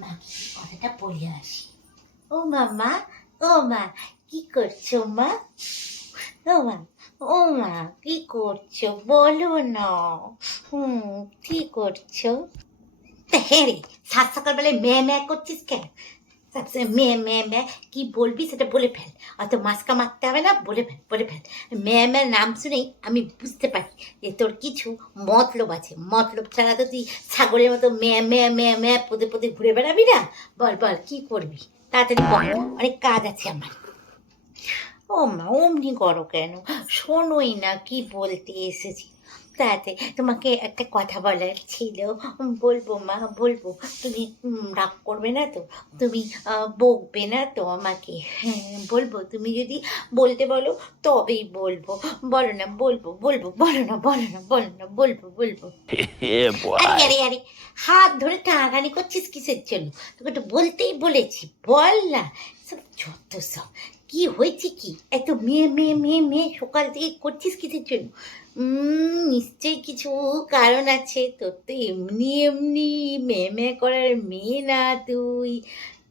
মা কথাটা পড়ে আসি। ও মামা, ও মা, কি করছ মা? ও মা ও মা, কি করছ বলো না। হুম, কি করছ? হ্যাঁ রে সাত সকালবেলায় মেয়ে মেয়ে করছিস কেন? সবসময় মেয়ে ম্যা ম্যা কি বলবি সেটা বলে ফেল। অত মাস্কা মারতে হবে না, বলে ফেল বলে ফেল। ম্যা ম্যা নাম শুনেই আমি বুঝতে পারি যে তোর কিছু মতলব আছে। মতলব ছাড়া তো তুই ছাগলের মতো ম্যা ম্যা ম্যা ম্যা পদে পদে ঘুরে বেড়াবি না? বল বল, কি করবি? তাড়াতাড়ি বল, অনেক কাজ আছে আমার। ও মা, অমনি করো কেন? শোনোই না কি বলতে এসেছি। তাতে তোমাকে একটা কথা বলার ছিল। বলব মা বলব। তুমি রাগ করবে না তো? তুমি বকবে না তো আমাকে? হ্যাঁ বলব। তুমি যদি বলতে বলো তবেই বলব। বলো না বলব বলব বলো না বলো না বলো না বলব বলব। আরে আরে আরে হাত ধরে টানাটানি করছিস কিসের জন্য? তোকে তো বলতেই বলেছি বল না। সব যত সব। কি হয়েছে কি? এত মেয়ে মেয়ে মেয়ে মেয়ে সকাল থেকে করছিস কিসের জন্য? নিশ্চয়ই কিছু কারণ আছে। তোর তো এমনি এমনি মেয়ে মেয়ে করার মেয়ে না তুই।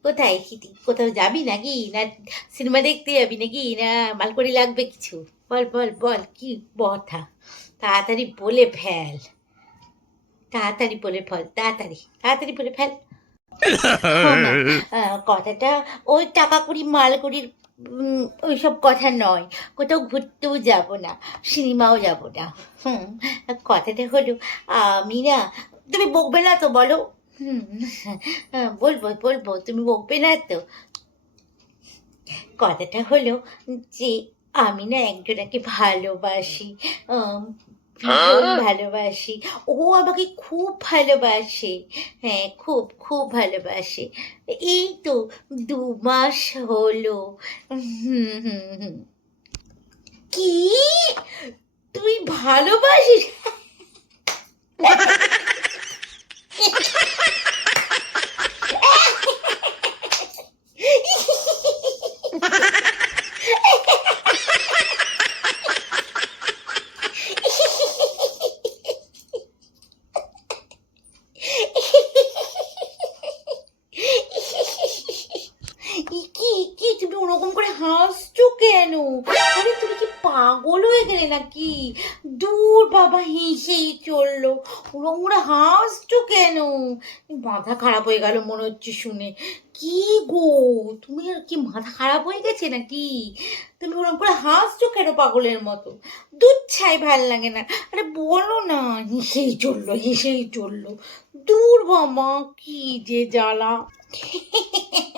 কোথায়? কোথাও যাবি নাকি? না সিনেমা দেখতে যাবি নাকি? না মালকড়ি লাগবে কিছু? বল বল বল কি কথা তাড়াতাড়ি বলে ফেল। তাড়াতাড়ি বলে ফেল তাড়াতাড়ি তাড়াতাড়ি বলে ফেল। কথাটা ওই টাকা কুড়ি মাল উম, ওইসব কথা নয়। কোথাও ঘুরতেও যাব না সিনেমাও যাব না। হুম কথাটা হলো আমি না তুমি বকবে না তো বলো। হুম হ্যাঁ, বলব বলব তুমি বকবে না তো। কথাটা হলো যে আমি না একজনাকে ভালোবাসি ভীষণ ভালোবাসি। ও আমাকে খুব ভালোবাসে। হ্যাঁ খুব খুব ভালোবাসে। এই তো দু মাস হলো। হুম, হুম, হুম। কি? তুই ভালোবাসিস ই কি কি তুমি ওরকম করে হাসছো কেন আরে তুমি কি পাগল হয়ে গেলে নাকি? দূর বাবা, হেসেই চলল। ওরকম করে হাসছো কেন? মাথা খারাপ হয়ে গেল মনে হচ্ছে শুনে। কি গো? তুমি আর কি মাথা খারাপ হয়ে গেছে নাকি? তুমি ওরকম করে হাসছো কেন পাগলের মতো? দুধ ছাই ভালো লাগে না। আরে বলো না, হেসেই চলল হেসেই চলল। দূর বাবা, কি যে জ্বালা।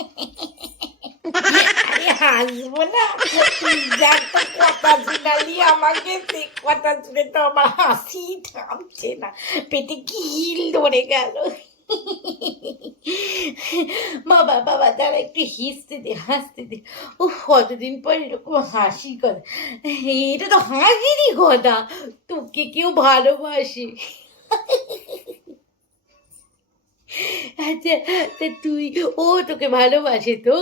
হাসবো না তুই কথা শোনালি আমাকে, সে কথা শুনে তো আমার হাসি থামছে না। পেটে কিল ধরে গেল। বাবা বাবা তারা একটু হিসতে দে, হাসতে দে। ও কতদিন পর এরকম হাসি কথা এটা তো হাসিরই কথা। তোকে কেউ ভালোবাসে। আচ্ছা তা তুই, ও তোকে ভালোবাসে তো?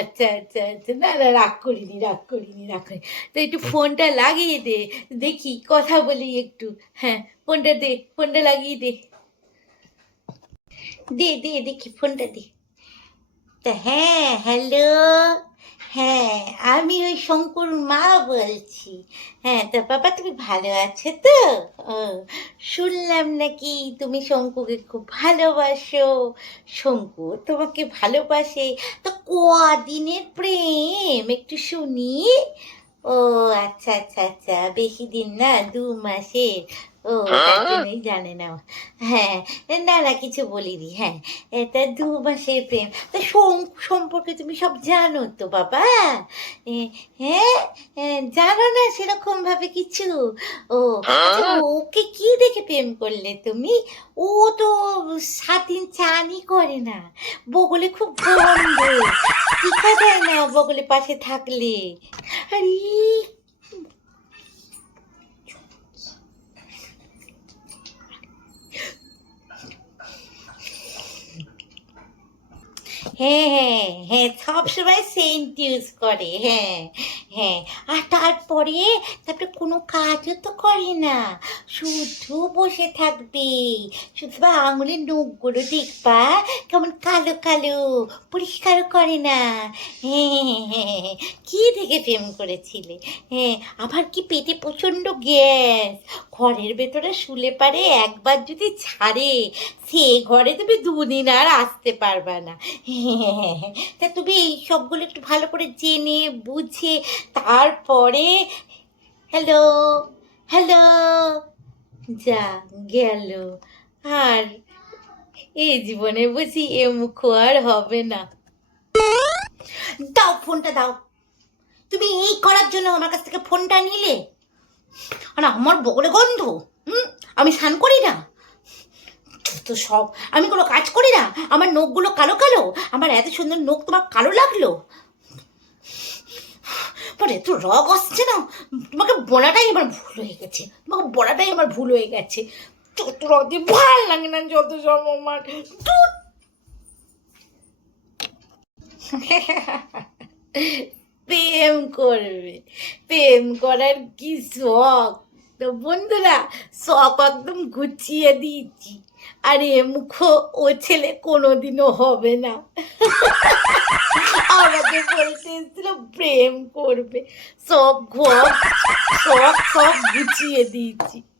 আচ্ছা আচ্ছা আচ্ছা। না না, রাগ করিনি রাগ করিনি রাগ করিনি। তো একটু ফোনটা লাগিয়ে দে, দেখি, কথা বলি একটু। হ্যাঁ ফোনটা দে, ফোনটা লাগিয়ে দে। দে দে, দেখি, ফোনটা দে। তা হ্যাঁ হ্যালো হ্যাঁ। আমি ওই শঙ্কুর মা বলছি। হ্যাঁ তা বাবা, তুমি ভালো আছো তো? শুনলাম নাকি তুমি শঙ্কুকে খুব ভালোবাসো। শঙ্কু তোমাকে ভালোবাসে। তো কদিনের প্রেম? একটু শুনি। ও আচ্ছা আচ্ছা আচ্ছা বেশি দিন না, দু মাসের। ও জন্যই জানে না হ্যাঁ না না কিছু বলিনি হ্যাঁ। এটা দু মাসের প্রেম। তা সম্পর্কে তুমি সব জানো তো বাবা। হ্যাঁ জানো না সেরকম ভাবে কিছু? ও আচ্ছা, ওকে কি দেখে প্রেম করলে তুমি? ও তো সাত দিন চানই করে না। বগলে খুব গরম টিকা দেয় না বগলে পাশে থাকলে। আরে হ্যাঁ হ্যাঁ হ্যাঁ সব সময় সেন্ট ইউজ করে হ্যাঁ। হ্যাঁ আর তারপরে তারপরে কোনো কাজও তো করে না শুধু বসে থাকবে শুধু বা আঙুলের নখগুলো দেখবা কেমন কালো কালো পরিষ্কারও করে না হ্যাঁ হ্যাঁ কি থেকে প্রেম করেছিলে হ্যাঁ আবার কি পেটে প্রচণ্ড গ্যাস ঘরের ভেতরে শুলে পারে একবার যদি ছাড়ে সে ঘরে তুমি দুদিন আর আসতে পারবা না হ্যাঁ তা তুমি এই সবগুলো একটু ভালো করে জেনে বুঝে তারপরে হ্যালো হ্যালো যা গেল। আর এই জীবনে বুঝি এ মুখ আর হবে না। দাও ফোনটা দাও। তুমি এই করার জন্য আমার কাছ থেকে ফোনটা নিলে? আর, আমার বগলে গন্ধ। হুম? আমি স্নান করি না। তো সব, আমি কোনো কাজ করি না। আমার নখগুলো কালো কালো। আমার এত সুন্দর নখ তোমার কালো লাগল। পরে এত রগ আসছে না। তোমাকে বলাটাই আমার ভুল হয়ে গেছে। তোমাকে বলাটাই আমার ভুল হয়ে গেছে। যত রদি ভালো লাগে না, যত সব আমার প্রেম করবে। প্রেম করার কি শখ? তো বন্ধুরা, শখ একদম গুছিয়ে দিয়েছি। আর মুখ, ও ছেলে কোনোদিনও হবে না। আমাকে বলতে এসেছিল, প্রেম করবে। সব ঘর, সব সব গুছিয়ে দিয়েছি।